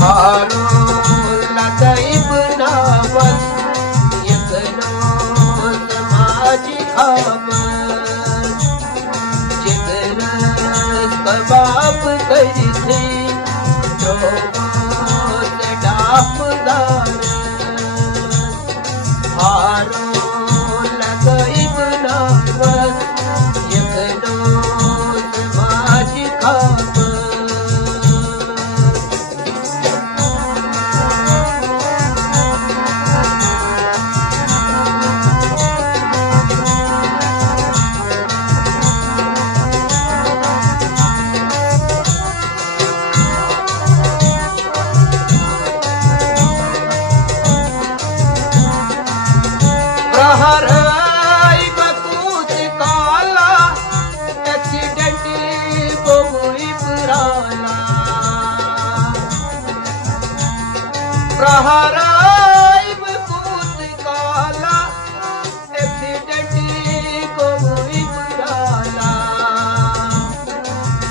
हारून लाताईब नावस एकनोत माझी खाबर जिगरस कबाब करीथे डोबोत डाफदार हारून लाताईब नावस एकनोत माझी खाबर प्रहराई बकूत काला एक्सीडेंटी बहुई पुराना प्रहराई बकूत काला एक्सीडेंटी बहुई पुराना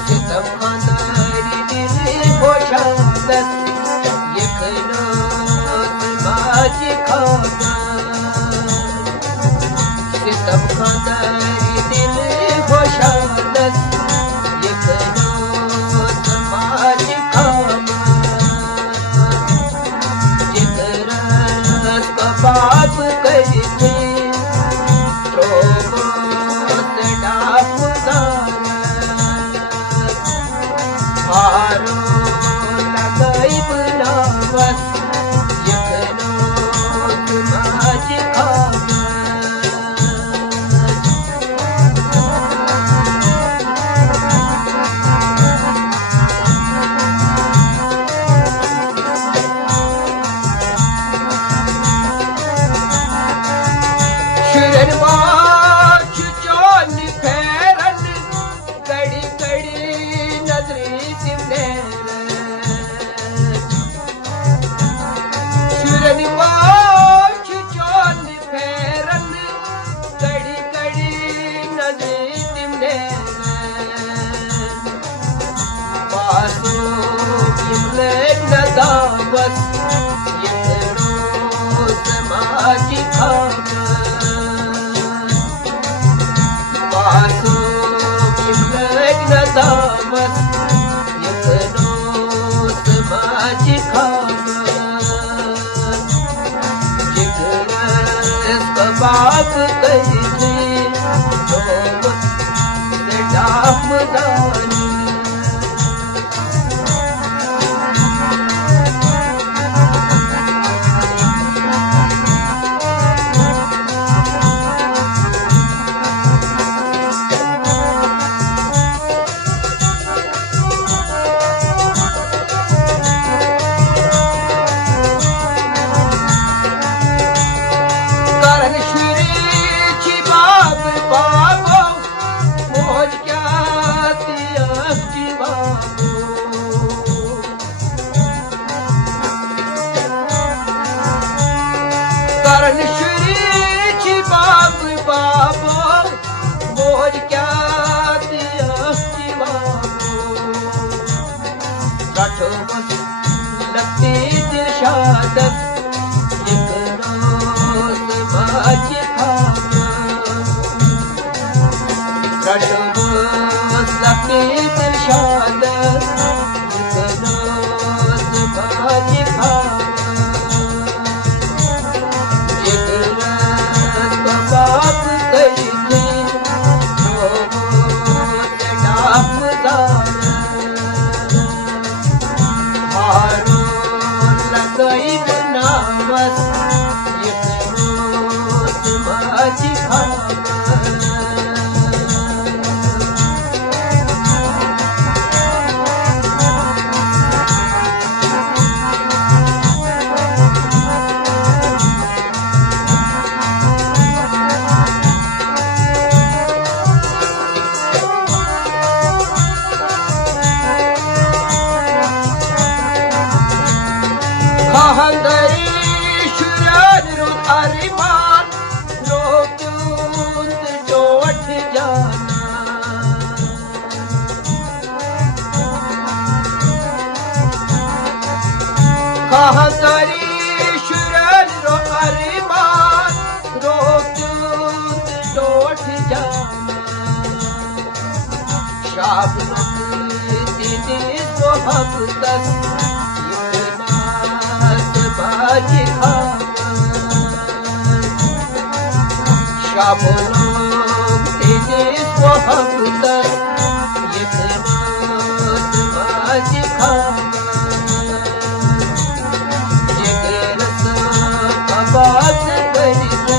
सितम खानदारी दिल खुशादत यखनोत माझी खाबर सितम खानदारी दिल खुशादत यखनोत माझी खाबर जिगरस कबाब करीथे डोबोत डाफदार हारून लाताईब नावस एकनोत माझी खाबर शिरवाच चोन फेरन कड़ी कड़ी नजरी तिमनेर शिरवाच चोन फेरन कड़ी कड़ी नजरी तिमनेर पासो किमले नदावस यखनोत माझी खाबर पासो किमलेक नदावस यखनोत माझी खाबर जिगरस कबाब करीथे डोबोत डाफदार बाबो मोज क्या तियकी बाबो करण श्री बाबो मोज क्या तियकी बाबो काठो लगती दिलशादत एकनोत माझी खाबर डोबोत लगती दिलशादत एकनोत माझी खाबर जिगरस कबाब करीथे डोबोत डाफदार हारून लाताईब नावस एकनोत माझी खाबर अरिमान रोक्यूंत जोठ जाना महातारी शुरन रो अरिमान रोक्यूत डोठ जाना शाबनो दीदी तो हम तस इतनात बाजी शाबनो दीदी तो हम तस इतनात बाजी बात करित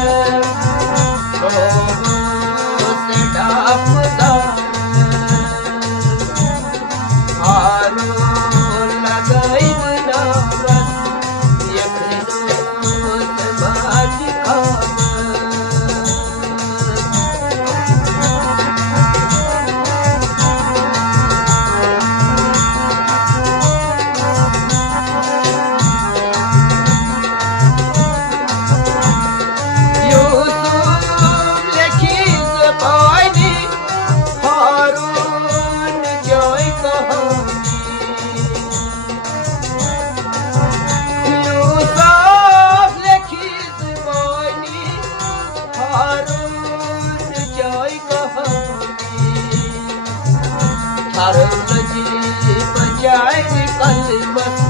रोत डापदार हारो लगाई नावस यखनोत बाजी बजाय कल बस